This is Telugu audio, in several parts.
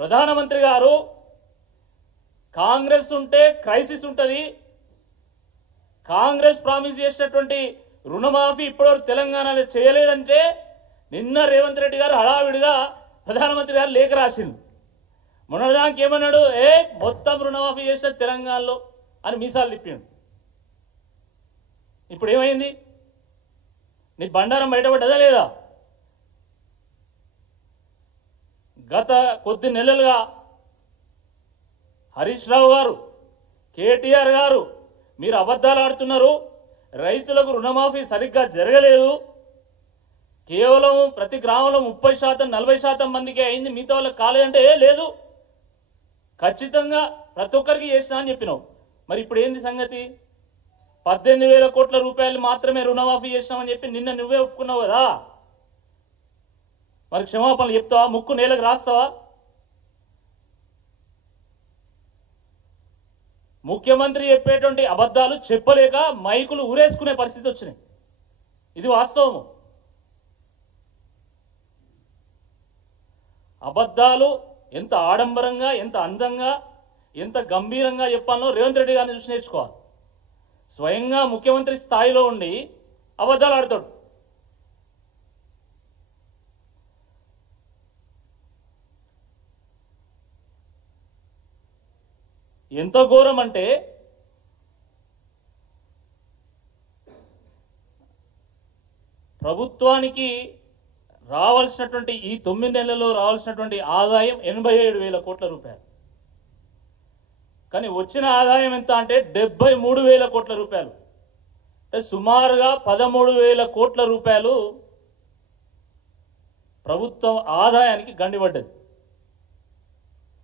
ప్రధానమంత్రి గారు కాంగ్రెస్ ఉంటే క్రైసిస్ ఉంటుంది, కాంగ్రెస్ ప్రామిస్ చేసినటువంటి రుణమాఫీ ఇప్పటివరకు తెలంగాణలో చేయలేదంటే నిన్న రేవంత్ రెడ్డి గారు హడావిడిగా ప్రధానమంత్రి గారు లేఖ రాసిండు. మొన్నటిదానికి ఏమన్నాడు, మొత్తం రుణమాఫీ చేసిన తెలంగాణలో అని మీసాలు తిప్పిండు. ఇప్పుడు ఏమైంది? నీ బండారం బయటపడ్డదా లేదా? గత కొద్ది నెలలుగా హరీష్ రావు గారు, కేటీఆర్ గారు మీరు అబద్ధాలు ఆడుతున్నారు, రైతులకు రుణమాఫీ సరిగ్గా జరగలేదు, కేవలం ప్రతి గ్రామంలో 30% 40% మందికి అయింది, మిగతా వాళ్ళకి కాలేదంటే లేదు, ఖచ్చితంగా ప్రతి ఒక్కరికి చేసినా అని చెప్పినావు. మరి ఇప్పుడు ఏంది సంగతి? 18,000 కోట్ల రూపాయలు మాత్రమే రుణమాఫీ చేసినామని చెప్పి నిన్న నువ్వే ఒప్పుకున్నావు కదా. మరి క్షమాపణలు చెప్తావా? ముక్కు నేలకు రాస్తావా? ముఖ్యమంత్రి చెప్పేటువంటి అబద్ధాలు చెప్పలేక మైకులు ఊరేసుకునే పరిస్థితి వచ్చినాయి. ఇది వాస్తవము. అబద్ధాలు ఎంత ఆడంబరంగా, ఎంత అందంగా, ఎంత గంభీరంగా చెప్పాలో రేవంత్ రెడ్డి గారిని చూసి నేర్చుకోవాలి. స్వయంగా ముఖ్యమంత్రి స్థాయిలో ఉండి అబద్ధాలు ఆడతాడు. ఎంత ఘోరం అంటే ప్రభుత్వానికి రావాల్సినటువంటి ఈ 9 నెలల్లో రావాల్సినటువంటి ఆదాయం 87,000 కోట్ల రూపాయలు. కానీ వచ్చిన ఆదాయం ఎంత అంటే 73,000 కోట్ల రూపాయలు. అంటే సుమారుగా 13,000 కోట్ల రూపాయలు ప్రభుత్వం ఆదాయానికి గండిపడ్డది.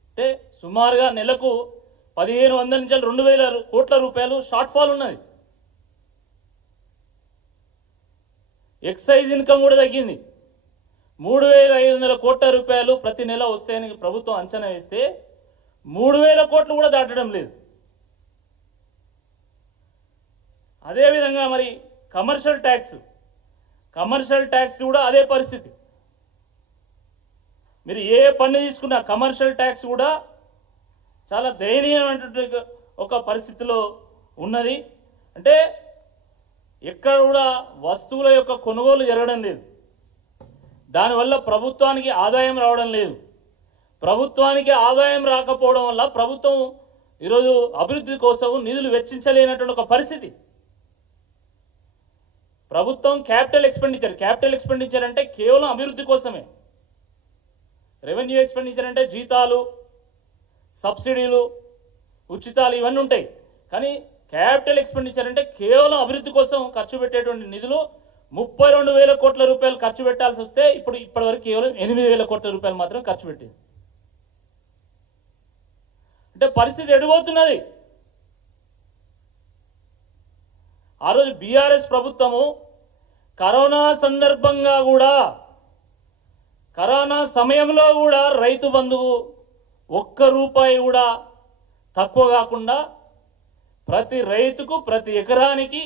అంటే సుమారుగా నెలకు 1,500 నుంచి 2,000 కోట్ల రూపాయలు షార్ట్ ఫాల్ ఉన్నది. ఎక్సైజ్ ఇన్కమ్ కూడా తగ్గింది. 3,500 కోట్ల రూపాయలు ప్రతి నెల వస్తాయని ప్రభుత్వం అంచనా వేస్తే 3,000 కోట్లు కూడా దాటడం లేదు. అదేవిధంగా మరి కమర్షియల్ ట్యాక్స్ కూడా అదే పరిస్థితి. మీరు ఏ పన్ను తీసుకున్నా కమర్షియల్ ట్యాక్స్ కూడా చాలా దయనీయమైనటువంటి ఒక పరిస్థితిలో ఉన్నది. అంటే ఎక్కడ కూడా వస్తువుల యొక్క కొనుగోలు జరగడం లేదు, దానివల్ల ప్రభుత్వానికి ఆదాయం రావడం లేదు. ప్రభుత్వానికి ఆదాయం రాకపోవడం వల్ల ప్రభుత్వం ఈరోజు అభివృద్ధి కోసం నిధులు వెచ్చించలేనటువంటి ఒక పరిస్థితి. ప్రభుత్వం క్యాపిటల్ ఎక్స్పెండిచర్ అంటే కేవలం అభివృద్ధి కోసమే. రెవెన్యూ ఎక్స్పెండిచర్ అంటే జీతాలు, సబ్సిడీలు, ఉచితాలు ఇవన్నీ ఉంటాయి. కానీ క్యాపిటల్ ఎక్స్పెండిచర్ అంటే కేవలం అభివృద్ధి కోసం ఖర్చు పెట్టేటువంటి నిధులు 32,000 కోట్ల రూపాయలు ఖర్చు పెట్టాల్సి వస్తే ఇప్పటివరకు కేవలం 8,000 కోట్ల రూపాయలు మాత్రం ఖర్చు పెట్టింది. అంటే పరిస్థితి ఎడిపోతున్నది. ఆ రోజు బీఆర్ఎస్ ప్రభుత్వము కరోనా సందర్భంగా కూడా, కరోనా సమయంలో కూడా రైతు బంధువు 1 రూపాయి కూడా తక్కువ కాకుండా ప్రతి రైతుకు ప్రతి ఎకరానికి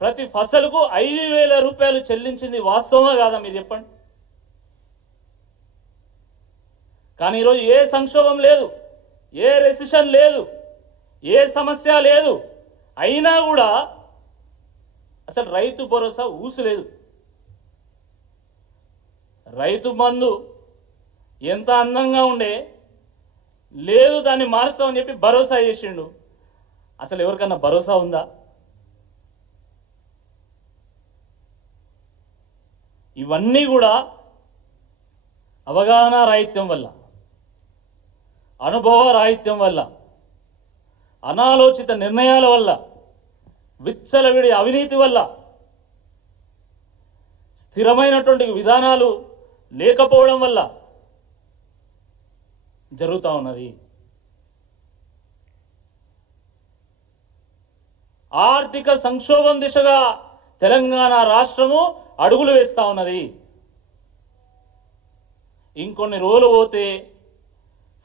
ప్రతి ఫసలుకు 5,000 రూపాయలు చెల్లించింది వాస్తవమా కాదా మీరు చెప్పండి? కానీ ఈరోజు ఏ సంక్షోభం లేదు, ఏ రెసిషన్ లేదు, ఏ సమస్య లేదు, అయినా కూడా అసలు రైతు భరోసా ఊసలేదు. రైతు బంధు ఎంత అందంగా ఉండే, లేదు దాన్ని మారుస్తామని చెప్పి భరోసా చేసిండు. అసలు ఎవరికన్నా భరోసా ఉందా? ఇవన్నీ కూడా అవగాహన రాహిత్యం వల్ల, అనుభవ రాహిత్యం వల్ల, అనాలోచిత నిర్ణయాల వల్ల, విచ్చలవిడి అవినీతి వల్ల, స్థిరమైనటువంటి విధానాలు లేకపోవడం వల్ల జరుగుతూ ఉన్నది. ఆర్థిక సంక్షోభం దిశగా తెలంగాణ రాష్ట్రము అడుగులు వేస్తూ ఉన్నది. ఇంకొన్ని రోజులు పోతే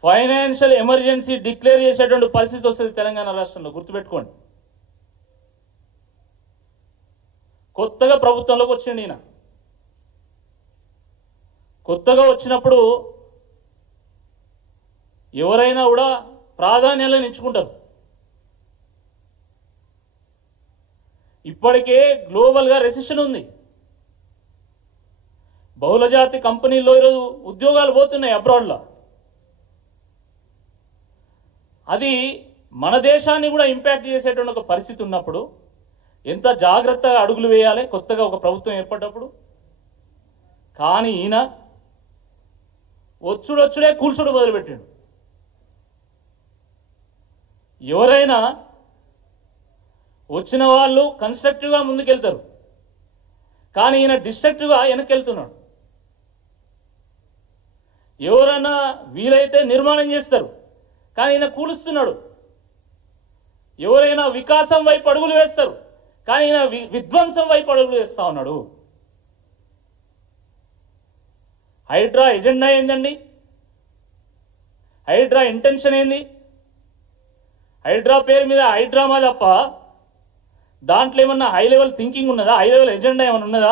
ఫైనాన్షియల్ ఎమర్జెన్సీ డిక్లేర్ చేసేటువంటి పరిస్థితి వస్తుంది తెలంగాణ రాష్ట్రంలో. గుర్తుపెట్టుకోండి. కొత్తగా ప్రభుత్వంలోకి వచ్చిండు ఈయన. కొత్తగా వచ్చినప్పుడు ఎవరైనా కూడా ప్రాధాన్యాలను ఎంచుకుంటారు. ఇప్పటికే గ్లోబల్గా రెసిషన్ ఉంది. బహుళజాతి కంపెనీల్లో ఈరోజు ఉద్యోగాలు పోతున్నాయి అబ్రాడ్లో. అది మన దేశాన్ని కూడా ఇంపాక్ట్ చేసేటువంటి ఒక పరిస్థితి ఉన్నప్పుడు ఎంత జాగ్రత్తగా అడుగులు వేయాలి కొత్తగా ఒక ప్రభుత్వం ఏర్పడ్డప్పుడు. కానీ ఈయన వచ్చుడే కూల్చుడు మొదలుపెట్టాడు. ఎవరైనా వచ్చిన వాళ్ళు కన్స్ట్రక్టివ్గా ముందుకెళ్తారు, కానీ ఈయన డిస్ట్రక్టివ్గా వెనక్కెళ్తున్నాడు. ఎవరైనా వీలైతే నిర్మాణం చేస్తారు, కానీ ఈయన కూలుస్తున్నాడు. ఎవరైనా వికాసం వైపు అడుగులు వేస్తారు, కానీ ఈయన విధ్వంసం వైపు అడుగులు వేస్తా ఉన్నాడు. హైడ్రా ఎజెండా ఏందండి? హైడ్రా ఇంటెన్షన్ ఏంది? హైడ్రా పేరు మీద హైడ్రామా తప్ప దాంట్లో ఏమన్నా హై లెవెల్ థింకింగ్ ఉన్నదా? హై లెవెల్ ఎజెండా ఏమైనా ఉన్నదా?